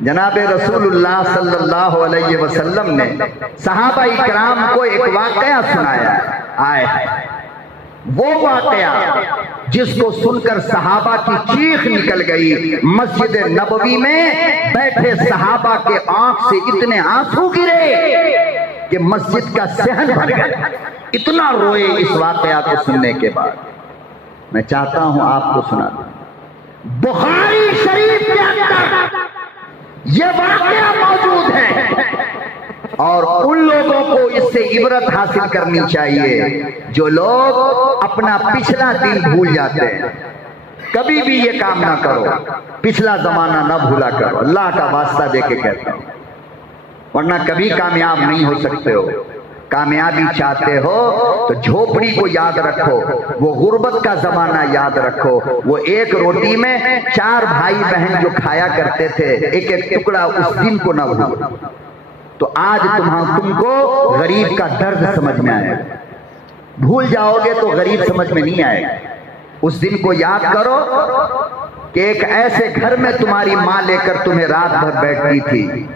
جناب رسول اللہ صلی اللہ علیہ وسلم نے صحابہ اکرام کو ایک واقعہ سنایا آئے، وہ واقعہ جس کو سن کر صحابہ کی چیخ نکل گئی۔ مسجد نبوی میں بیٹھے صحابہ کے آنکھ سے اتنے آنسو گرے کہ مسجد کا صحن بھر گیا، اتنا روئے اس واقعہ کو سننے کے بعد۔ میں چاہتا ہوں آپ کو سنا دوں، بخاری شریف کے اندر یہ واقعہ موجود ہے، اور ان لوگوں کو اس سے عبرت حاصل کرنی چاہیے جو لوگ اپنا پچھلا دن بھول جاتے ہیں۔ کبھی بھی یہ کام نہ کرو، پچھلا زمانہ نہ بھولا کرو، اللہ کا واسطہ دے کے کہتا ہوں، ورنہ کبھی کامیاب نہیں ہو سکتے ہو۔ کامیابی چاہتے ہو تو جھوپڑی کو یاد رکھو، وہ غربت کا زمانہ یاد رکھو، وہ ایک روٹی میں 4 بھائی بہن جو کھایا کرتے تھے، ایک ایک ٹکڑا، اس دن کو نہ بھولو۔ تو آج تم کو غریب کا درد سمجھ میں آئے، بھول جاؤ گے تو غریب سمجھ میں نہیں آئے۔ اس دن کو یاد کرو کہ ایک ایسے گھر میں تمہاری ماں لے کر تمہیں رات بھر بیٹھتی تھی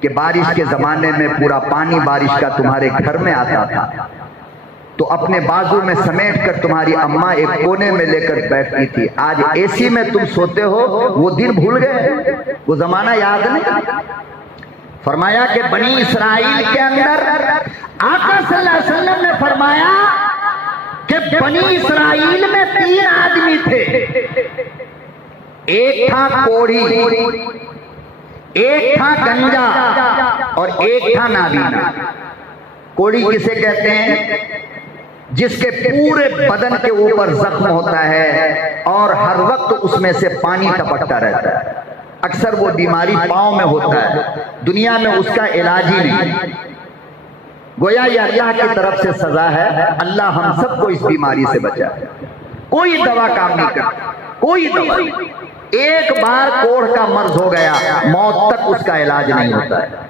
کہ بارش کے زمانے میں پورا پانی بارش کا تمہارے گھر میں آتا تھا، تو اپنے بازو میں سمیٹ کر تمہاری اماں ایک کونے میں لے کر بیٹھتی تھی۔ آج اے سی میں تم سوتے ہو، وہ دن بھول گئے، وہ زمانہ یاد نہیں۔ فرمایا کہ بنی اسرائیل کے اندر آقا صلی اللہ علیہ وسلم نے فرمایا کہ بنی اسرائیل میں 3 آدمی تھے، ایک تھا کوڑھی، ایک تھا گنجا، اور ایک تھا نابینا۔ کوڑھی کسے کہتے ہیں؟ جس کے پورے بدن کے اوپر زخم ہوتا ہے اور ہر وقت اس میں سے پانی ٹپکتا رہتا ہے۔ اکثر وہ بیماری پاؤں میں ہوتا ہے، دنیا میں اس کا علاج ہی نہیں۔ گویا یہ اللہ کی طرف سے سزا ہے، اللہ ہم سب کو اس بیماری سے بچائے۔ کوئی دوا کام نہیں کرتا، کوئی دوا۔ ایک بار کوڑھ کا مرض ہو گیا، موت تک اس کا علاج نہیں ہوتا ہے،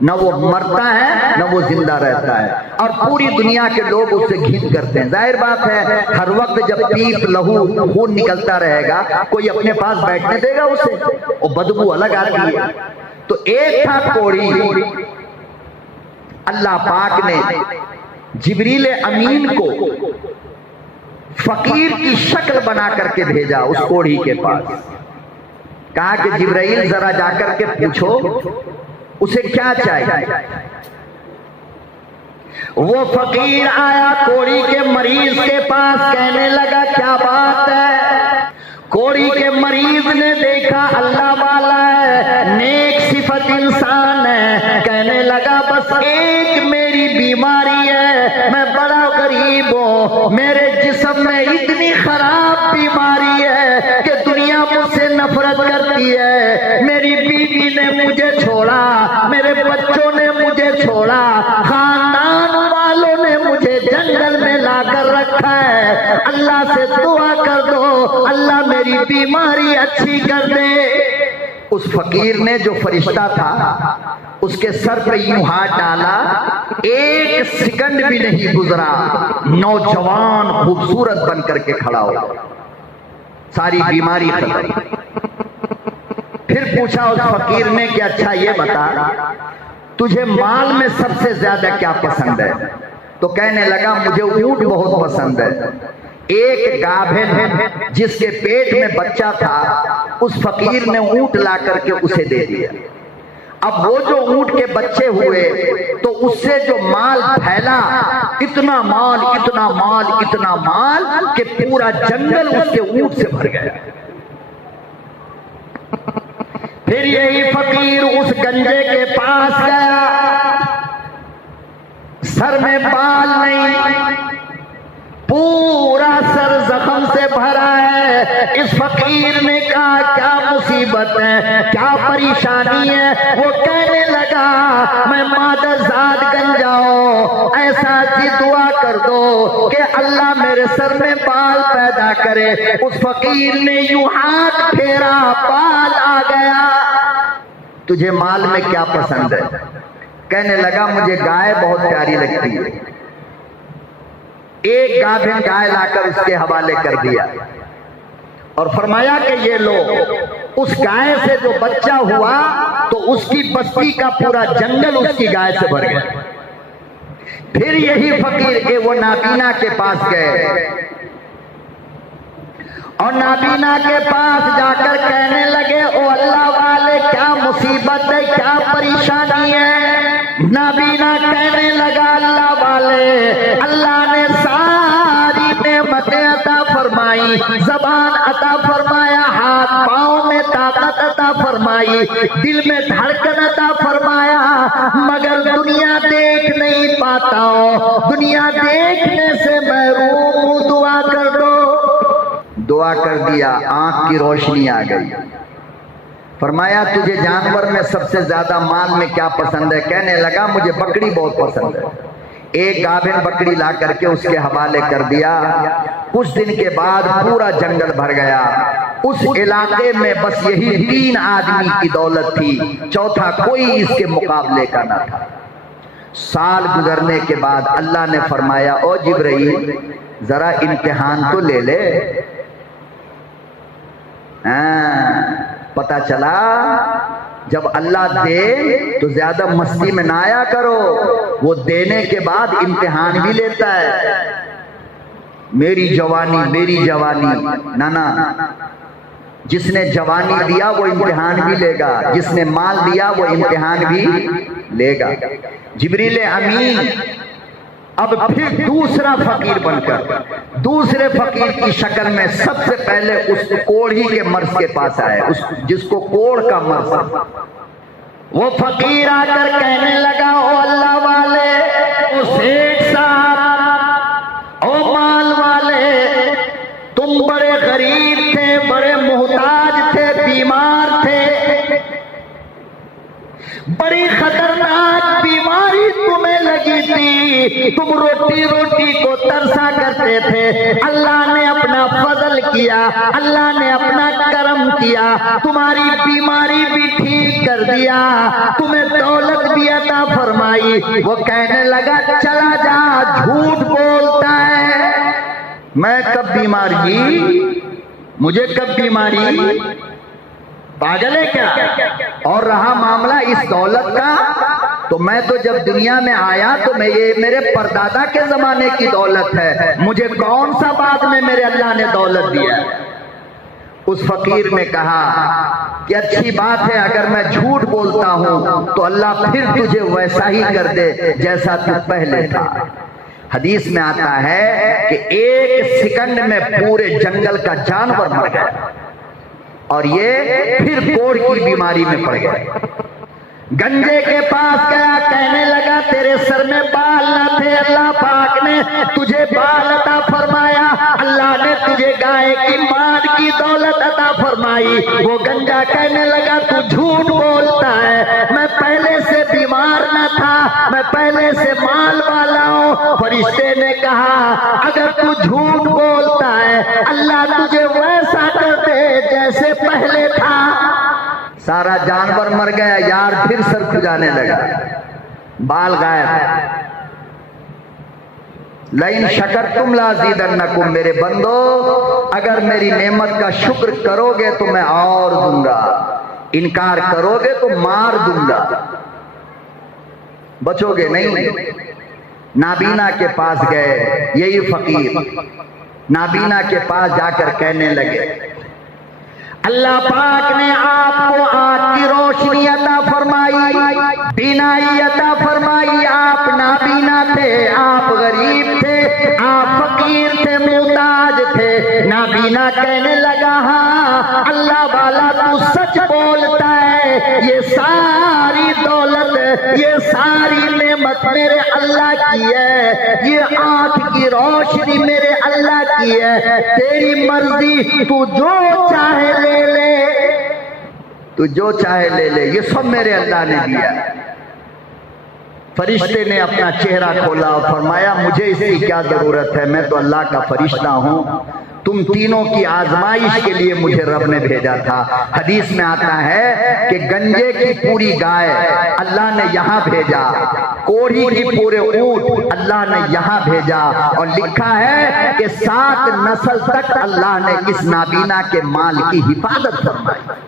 نہ وہ مرتا ہے نہ وہ زندہ رہتا ہے، اور پوری دنیا کے لوگ اس سے گھن کرتے ہیں۔ ظاہر بات ہے، ہر وقت جب پیپ لہو خون نکلتا رہے گا، کوئی اپنے پاس بیٹھنے دے گا اسے؟ وہ بدبو الگ آتی ہے۔ تو ایک تھا کوڑھی، اللہ پاک نے جبریل امین کو فقیر کی شکل بنا کر کے بھیجا اس کوڑھی کے پاس، کہا کہ جبرائیل ذرا جا کر کے پوچھو اسے کیا چاہیے۔ وہ فقیر آیا کوڑھی کے مریض کے پاس، کہنے لگا کیا بات ہے؟ کوڑھی کے مریض نے دیکھا اللہ والا ہے، نیک صفت انسان ہے، کہنے لگا بس ایک میری بیماری ہے، میں بڑا غریب ہوں، میرے جسم میں اتنی خراب بیماری ہے کہ دنیا مجھ سے نفرت کرتی ہے، میری بیوی نے مجھے چھوڑا، میرے بچوں نے مجھے چھوڑا، خاندان والوں نے مجھے جنگل میں لا کر رکھا ہے، اللہ سے دعا کر دو اللہ میری بیماری اچھی کر دے۔ اس فقیر نے جو فرشتہ تھا اس کے سر پہ یوں ہاتھ ڈالا، ایک سیکنڈ بھی نہیں گزرا، نوجوان خوبصورت بن کر کے کھڑا ہو، ساری بیماری ختم۔ پھر پوچھا اس فقیر نے کہ اچھا یہ بتا تجھے مال میں سب سے زیادہ کیا پسند ہے؟ تو کہنے لگا مجھے اونٹ بہت پسند ہے۔ ایک گابھن جس کے پیٹ میں بچہ تھا اس فقیر نے اونٹ لا کر کے اسے دے دیا۔ اب وہ جو اونٹ کے بچے ہوئے تو اس سے جو مال پھیلا، اتنا مال اتنا مال اتنا مال کہ پورا جنگل اس کے اونٹ سے بھر گیا۔ پھر یہی فقیر اس گنجے کے پاس گیا، سر میں بال نہیں، پورا سر زخم سے بھرا ہے۔ اس فقیر نے کہا کیا مصیبت ہے، کیا پریشانی ہے؟ وہ کہنے لگا میں مادر ذات گنجا ہوں، ایسا کی دعا کر دو کہ اللہ میرے سر میں بال پیدا کرے۔ اس فقیر نے یوں ہاتھ پھیرا، بال آ گیا۔ تجھے مال میں کیا پسند ہے؟ کہنے لگا مجھے گائے بہت پیاری لگتی ہے۔ ایک گابھن گائے لا کر اس کے حوالے کر دیا اور فرمایا کہ یہ لو اس گائے سے جو بچہ ہوا تو اس کی بستی کا پورا جنگل اس کی گائے سے بھر گیا۔ پھر یہی فقیر کہ وہ نابینا کے پاس گئے اور نابینا کے پاس جا کر کہنے لگے او اللہ والے کیا مصیبت ہے، کیا پریشانی ہے؟ نابینا کہنے لگا اللہ والے اللہ نے ساری نعمتیں عطا فرمائی، زبان عطا فرمایا، ہاتھ پاؤں میں طاقت عطا فرمائی، دل میں دھڑکن عطا فرمایا، مگر دنیا دیکھ نہیں پاتا ہوں، دنیا دیکھنے سے محروم ہوں، دعا کر دو۔ دعا کر دیا، آنکھ کی روشنی آ گئی۔ فرمایا تجھے جانور میں سب سے زیادہ مال میں کیا پسند ہے؟ کہنے لگا مجھے بکری بہت پسند ہے۔ ایک گابھن بکری لا کر کے اس کے حوالے کر دیا۔ کچھ دن کے بعد پورا جنگل بھر گیا۔ اس علاقے میں بس یہی 3 آدمی کی دولت تھی، چوتھا کوئی اس کے مقابلے کا نہ تھا۔ سال گزرنے کے بعد اللہ نے فرمایا او جبرائیل ذرا امتحان تو لے لے۔ پتہ چلا جب اللہ دے تو زیادہ مستی میں نہ آیا کرو، وہ دینے کے بعد امتحان بھی لیتا ہے۔ میری جوانی نانا، جس نے جوانی دیا وہ امتحان بھی لے گا، جس نے مال دیا وہ امتحان بھی لے گا۔ جبریل امین اب پھر دوسرا فقیر بن کر دوسرے فقیر کی شکل میں سب سے پہلے اس کوڑھی کے مرض کے پاس آئے، جس کو کوڑ کا مرض۔ وہ فقیر آ کر کہنے لگا او اللہ والے، او سیٹھ صاحب، او مال والے، تم بڑے غریب تھے، بڑے محتاج تھے، بیمار تھے، بڑی خطرناک بیماری تمہیں لگی تھی، تم روٹی کو ترسا کرتے تھے۔ اللہ نے اپنا فضل کیا، اللہ نے اپنا کرم کیا، تمہاری بیماری بھی ٹھیک کر دیا، تمہیں دولت بھی عطا فرمائی۔ وہ کہنے لگا چلا جا، جھوٹ بولتا ہے، میں کب بیمار جی، مجھے کب بیماری، پاگل ہے کیا؟ اور رہا معاملہ اس دولت کا، تو میں تو جب دنیا میں آیا تو یہ میرے پردادا کے زمانے کی دولت ہے، مجھے کون سا بعد میں میرے اللہ نے دولت دیا؟ اس فقیر نے کہا کہ اچھی بات ہے اگر میں جھوٹ بولتا ہوں تو اللہ پھر تجھے ویسا ہی کر دے جیسا تو پہلے تھا۔ حدیث میں آتا ہے کہ 1 سیکنڈ میں پورے جنگل کا جانور مر گیا اور یہ پھر کوڑ کی بیماری میں پڑ گیا۔ گنجے کے پاس گیا، کہنے لگا تیرے سر میں بال نہ تھے، اللہ پاک نے تجھے بال عطا فرمایا، اللہ نے تجھے گائے کی مال کی دولت عطا فرمائی۔ وہ گنجا کہنے لگا تو جھوٹ بولتا ہے، میں پہلے سے بیمار نہ تھا، میں پہلے سے مال والا ہوں۔ فرشتے نے کہا اگر تو جھوٹ بولتا ہے اللہ تجھے ویسا کر دے جیسے پہلے تھا۔ سارا جانور مر گیا، یار پھر سر کھجانے لگا، بال غائب۔ لئن شکرتم لازیدنکم، میرے بندو اگر میری نعمت کا شکر کرو گے تو میں اور دوں گا، انکار کرو گے تو مار دوں گا، بچو گے نہیں۔ نابینا کے پاس گئے، یہی فقیر نابینا کے پاس جا کر کہنے لگے اللہ پاک نے آپ کو آنکھ کی روشنی عطا فرمائی، بینائی عطا فرمائی، آپ نابینا تھے، آپ غریب تھے، آپ فقیر تھے، محتاج تھے۔ نابینا کہنے لگا ہاں اللہ والا تو سچ بولتا ہے، یہ ساری دولت، یہ ساری نعمت میرے اللہ کی ہے، یہ آنکھ کی روشنی میرے اللہ کی ہے، تیری مرضی، تو جو چاہے لے لے، تو جو چاہے لے لے، یہ سب میرے اللہ نے دیا۔ فرشتے نے اپنا چہرہ کھولا اور فرمایا مجھے اس کی کیا ضرورت ہے، میں تو اللہ کا فرشتہ ہوں، تم تینوں کی آزمائش کے لیے مجھے رب نے بھیجا تھا۔ حدیث میں آتا ہے کہ گنجے کی پوری گائے اللہ نے یہاں بھیجا، کوڑھی کی پورے اونٹ اللہ نے یہاں بھیجا، اور لکھا ہے کہ 7 نسل تک اللہ نے اس نابینا کے مال کی حفاظت فرمائی۔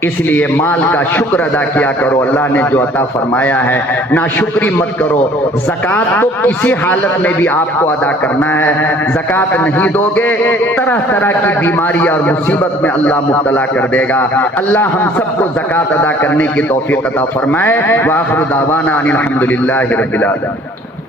اس لیے مال کا شکر ادا کیا کرو، اللہ نے جو عطا فرمایا ہے ناشکری مت کرو۔ زکوٰۃ تو کسی حالت میں بھی آپ کو ادا کرنا ہے، زکوٰۃ نہیں دو گے طرح طرح کی بیماری اور مصیبت میں اللہ مبتلا کر دے گا۔ اللہ ہم سب کو زکوٰۃ ادا کرنے کی توفیق عطا فرمائے۔ وآخر دعوانا ان الحمد للہ رب العالمین۔